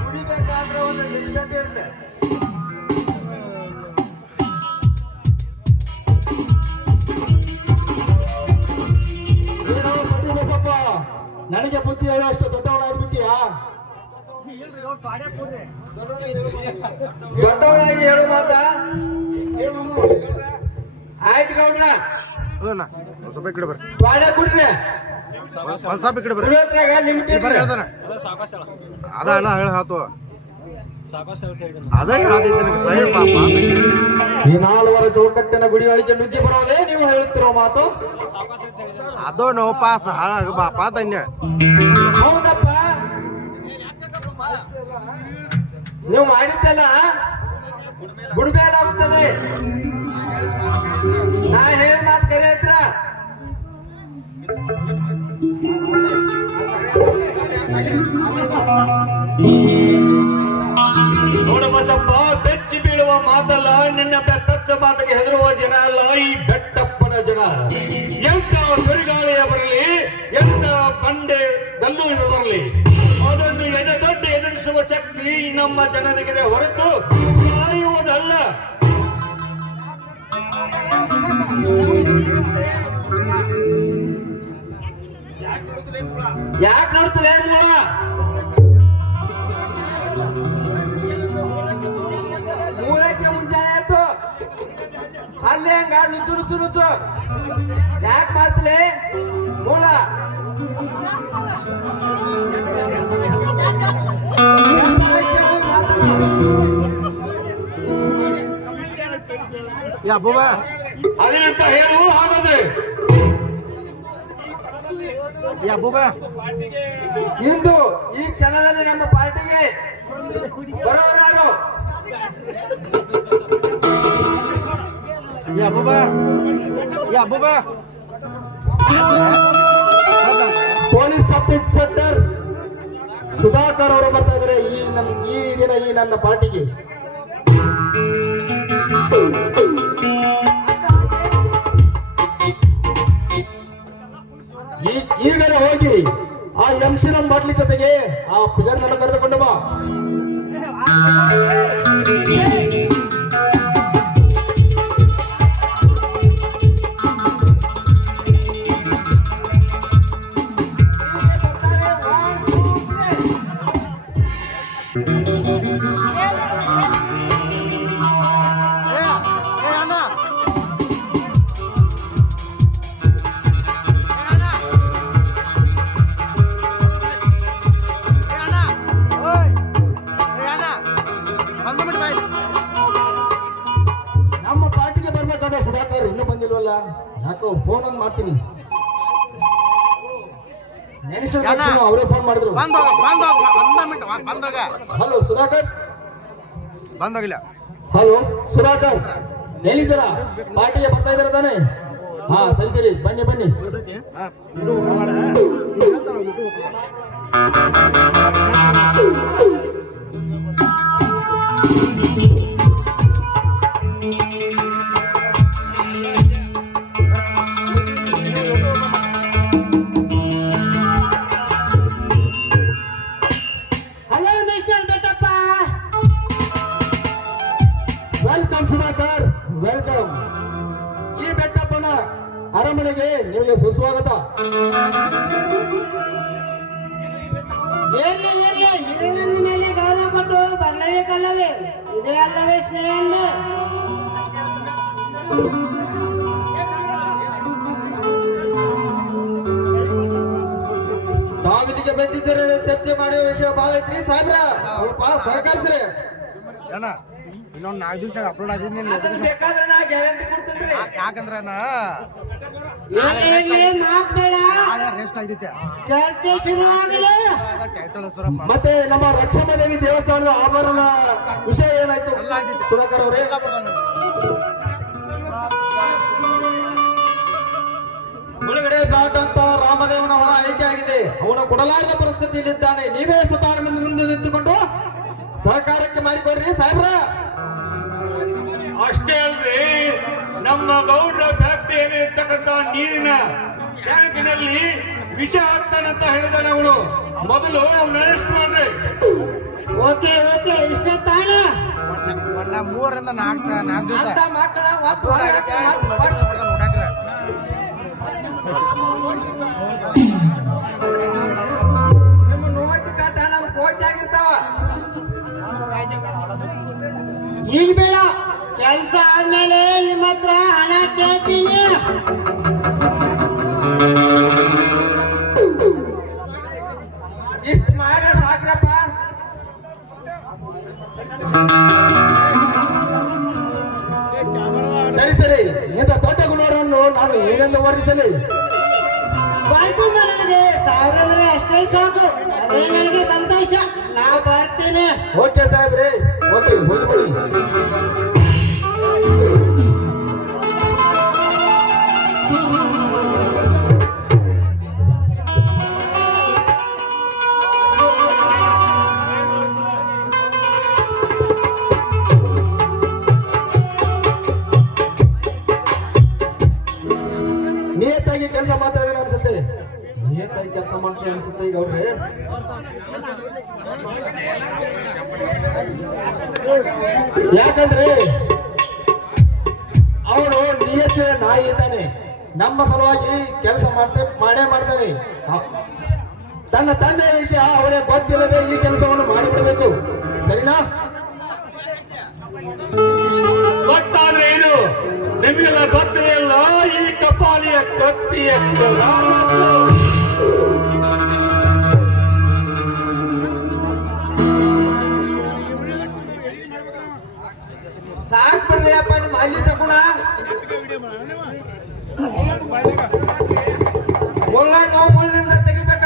ಕುಡಿಬೇಕಾದ್ರೆ ಒಂದು ಲಿಮಿಟೆಡ್ ಇರಲಿ. ನನಗೆ ಬುದ್ಧಿ ಹೇಳೋ ಅಷ್ಟು ದೊಡ್ಡವನಾಗ್ಬಿಟ್ಟಿಯಾ? ದೊಡ್ಡವನಾಗಿ ಹೇಳು ಮಾತ. ಆಯ್ತು ಗೌಡ್ರ, ಸ್ವಲ್ಪ ಈ ಕಡೆ ಬರ್ರಿ, ಬಾಳೆ ಕುಡ್ರಿ. ಸ್ವಲ್ಪ ಈ ಕಡೆ ಬರ್ರಿ. ಕುಡಿಯೋದ್ರಾಗ ಲಿಮಿಟೆಡ್ ಬರ್ರಿ ಹೇಳ್ತಾನೆ. ಅದ ಅಣ್ಣ ಹೇಳ ಹಾತು ಅದ ಹೇಳತೈತಿ ನನಗೆ ಸೈಡ್ ಪಾಪ. ಈ 4 ವರ್ಷ ಚೌಕಟ್ಟಿನ ಗುಡಿಯೊಳಗೆ ನುಗ್ಗಿ ಬರೋದೇ ನೀವು ಹೇಳುತ್ತಿರೋ ಮಾತು. ಅದು ನೋವು ಪಾಸ ಹಾಳಾಗ ಬಾಪ ಧನ್ಯ. ಹೌದಪ್ಪ, ನೀವು ಮಾಡಿದ್ದಲ್ಲ ಬಿಡ್ಬೇಲಾಗುತ್ತದೆ. ನಾ ಹೇಳಿದ ಮಾತು ಕರೆ ಹತ್ರ. ನೋಡಬಸಪ್ಪ, ಬೆಚ್ಚಿ ಬೀಳುವ ಮಾತಲ್ಲ ನಿನ್ನ ಬೆಚ್ಚ ಮಾತಿಗೆ ಹೆದರುವ ಜನ ಅಲ್ಲ ಈ ಬೆಟ್ಟಪ್ಪನ ಜನ. ಎಂತ ಸುರಿಗಾಳಿಯ ಬರಲಿ, ಎಂತ ಬಂಡೆ ಗಲ್ಲು ಬರಲಿ, ಅದನ್ನು ದೊಡ್ಡ ಎದುರಿಸುವ ಶಕ್ತಿ ನಮ್ಮ ಜನರಿಗೆ ಹೊರತು ಸಾಯುವುದಲ್ಲ. ಯಾಕೆ ನೋಡ್ತಲೇ ಮೂಳ? ಮೂಳಕ್ಕೆ ಮುಂಜಾನೆ ಆಯ್ತು, ಅಲ್ಲಿ ಹಂಗ ನುಚ್ಚು ನುಚ್ಚು ನುಚ್ಚು ಯಾಕೆ ಮಾಡ್ತಲೇ ಮೂಳ? ಯಾ ಬೂಬಾ ಅದೇನಂತ ಹೇಳು ಹಾಗಾದ್ರೆ. ಯಾ ಬೂಬಾ ಇಂದು ಈ ಕ್ಷಣದಲ್ಲಿ ನಮ್ಮ ಪಾರ್ಟಿಗೆ ಬರೋರು ಯಾರು? ಯಾ ಬೂಬಾ ಯಾ Booba police sub inspector Sudhakar ಅವರು ಬರ್ತಾ ಇದ್ದಾರೆ ಈ ದಿನ ಈ ನನ್ನ ಪಾರ್ಟಿಗೆ. ಈಗಲೇ ಹೋಗಿ ಆ ಎಂಶಿನ ಬಾಟ್ಲಿ ಜೊತೆಗೆ ಆ ಫಿಗರ್ ನನ್ನ ಕರೆದುಕೊಂಡು ಬಾ. ನಮ್ಮ ಪಾರ್ಟಿಗೆ ಬರ್ಬೇಕಾದ ಸುಧಾಕರ್ ಇನ್ನೂ ಬಂದಿಲ್ವಲ್ಲ, ಯಾಕೋ ಫೋನ್ ಒಂದು ಮಾಡ್ತೀನಿ. ನೆನೆಸಿದ ತಕ್ಷಣ ಅವರೇ ಫೋನ್ ಮಾಡಿದ್ರು. ಹಲೋ ಸುಧಾಕರ್. ಬಂದಾಗಿಲ್ಲ. ಹಲೋ ಸುಧಾಕರ್, ಎಲ್ಲಿದ್ದೀರಾ? ಪಾರ್ಟಿಗೆ ಬರ್ತಾ ಇದ್ದೀರಾ ತಾನೇ? ಹಾ ಸರಿ ಸರಿ, ಬನ್ನಿ ಬನ್ನಿ. Hello mister Bettappa. Welcome Sudhakar, welcome. ಈ ಬೆಟ್ಟಪ್ಪನ ಅರಮನೆಗೆ ನಿಮಗೆ ಸುಸ್ವಾಗತ. ಇರ್ಲಿ ಇರ್ಲಿ, ಹಿರಿಯನ ಮೇಲೆ ಗೌರವ ಕೊಟ್ಟು ಬರಲೇಬೇಕಲ್ಲವೇ? ಇದೇ ಅಲ್ಲವೇ ಸ್ನೇಹ? ತಾವಿಲ್ಲಿಗೆ ಬಂದಿದ್ದರೆ ಚರ್ಚೆ ಮಾಡುವ ವಿಷಯ ಬಹಳ ಐತ್ರಿ ಸಾಹೇಬ್ರ, ಸ್ವಲ್ಪ ಸಹಕರಿಸ್ರಿ. ಅಣ್ಣ ಇನ್ನೊಂದು 4 ದಿವಸನಾಗ ಅಪ್ಲೋಡ್ ಆಗಿದ್ದೀನಿ. ಅದನ್ನ ಬೇಕಾದ್ರೆ ನಾ ಗ್ಯಾರಂಟಿ ಕೊಡ್ತೇನ್ರಿ. ಯಾಕಂದ್ರ ಮಾತ್ಬೇಡ, ರೆಸ್ಟ್ ಆಗಿದ್ದೆ ಚರ್ಚೆ ಶುರುವಾಗಲಿ. ಟೈಟಲ್ ಹೆಸರಪ್ಪ. ಮತ್ತೆ ನಮ್ಮ ರಕ್ಷಮಾದೇವಿ ದೇವಸ್ಥಾನದ ಆಭರಣ ವಿಷಯ ಏನಾಯ್ತು ಸುಧಾಕರ್ ಅವರೇ? ಒಳಗಡೆ ಬ್ಲಾಟ್ ಅಂತ ರಾಮದೇವನ ಹೊರ ಆಯ್ಕೆ ಆಗಿದೆ. ಅವನು ಕೊಡಲಾರದ ಪರಿಸ್ಥಿತಿಯಲ್ಲಿದ್ದಾನೆ. ನೀವೇ ಸ್ವತಃ ಮುಂದೆ ನಿಂತುಕೊಂಡು ಸಹಕಾರಕ್ಕೆ ಮಾಡಿಕೊಡ್ರಿ ಸಾಹೇಬ್ರ. ಅಷ್ಟೇ ಅಲ್ರಿ, ನಮ್ಮ ಗೌಡ್ರ ಫ್ಯಾಕ್ಟರಿಯಲ್ಲಿ ಇರ್ತಕ್ಕಂಥ ನೀರಿನ ಟ್ಯಾಂಕಿನಲ್ಲಿ ವಿಷ ಹಾಕ್ತಾನಂತ ಹೇಳಿದಾನೆ ಅವನು. ಮೊದಲು ಅವ್ನ ಅರೆಸ್ಟ್ ಮಾಡ್ರಿ. ಓಕೆ ಓಕೆ ಇಷ್ಟ ತಾನ 3 ರಿಂದ 4 ದಿವಸ ಅಂತ ಮಕ್ಕಳ ಒತ್ತು ಹೊರಗೆ ಹಾಕಿ ಮತ್ತೆ ನಿಮ್ಮ ನೋಟ್ ಕಟ್ಟ ನಮ್ಮ ಕೋಟಿ ಆಗಿರ್ತಾವ. ಈಗ ಬೇಡ, ಕೆಲ್ಸ ಆದ್ಮೇಲೆ ನಿಮ್ಮ ಹತ್ರ ಹಣ ಕೇಳ್ತೀನಿ. ಇಷ್ಟು ಮಾಡ್ರೆ ಸಾಕ್ರಪ್ಪ. ಸರಿ ಸರಿ, ಇಂಥ ದೊಡ್ಡ ಗುಣವನ್ನು ನಾನು ಏನೆಂದು ವರ್ಣಿಸಲಿ? ಬಾಯ್ತು ನನಗೆ 1000 ಅಂದ್ರೆ ಅಷ್ಟೇ ಸಾಕು, ಅದೇ ನನಗೆ ಸಂತೋಷ. ನಾ ಬರ್ತೀನಿ. ಓಕೆ ಸಾಹೇಬ್ರೆ, ಓಕೆ ಹೋಗಿ. ನಿಯತ್ತಾಗಿ ಕೆಲಸ ಮಾಡ್ತಾ ಇದ್ದಾರೆ ಅನ್ಸುತ್ತೆ. ನಿಯತ್ತಾಗಿ ಕೆಲಸ ಮಾಡ್ತಾ ಅನ್ಸುತ್ತೆ ಈಗ ಅವ್ರೆ. ಯಾಕಂದ್ರೆ ಅವನು ನಿಯತ್ತಿನ ನಾಯಿ ಇದ್ದಾನೆ. ನಮ್ಮ ಸಲುವಾಗಿ ಕೆಲಸ ಮಾಡೇ ಮಾಡ್ತಾನೆ. ತನ್ನ ತಂದೆಯ ವಿಷಯ ಅವರೇ ಗೊತ್ತಿಲ್ಲದೆ ಈ ಕೆಲಸವನ್ನು ಮಾಡಿಬಿಡಬೇಕು. ಸರಿನಾ? ಗೊತ್ತಾದ್ರೆ ಏನು? ನಿಮಗೆಲ್ಲ ಗೊತ್ತಿದೆ ಅಲ್ಲ ಈ ಕಪಾಲಿಯ ಕತ್ತಿಯ ಸಾಕ್ ಬಿಡ್ರಿ ಅಪ್ಪ ನಿಮ್ಮ ಹಳ್ಳಿ ಸಗುಣ. ಮುಳ್ಳ ನಾವು ಮುಳ್ಳಿಂದ ತೆಗಿಬೇಕ.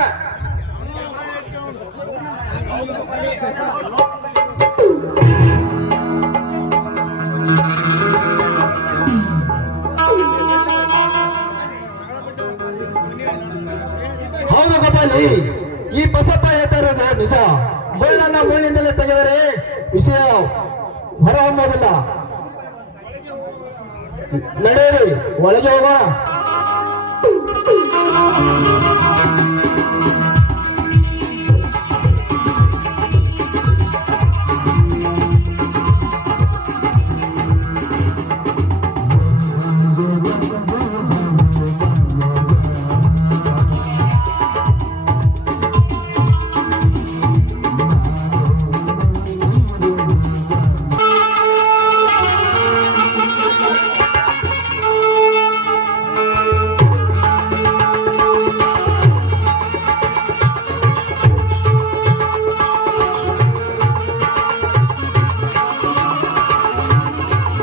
ಹೌದು ಗೋಪಾಲಿ, ಈ ಬಸಪ್ಪ ಹೇಳ್ತಾ ಇರೋದು ನಿಜ. ಮುಳ್ಳನ್ನ ಮುಳ್ಳಿಂದಲೇ ತೆಗೆದರೆ ವಿಷಯ ಹೊರ ಹೊಮ್ಮೋದಿಲ್ಲ. ನಡೆಯಿರಿ, ಒಳಗೆ ಹೋಗೋಣ.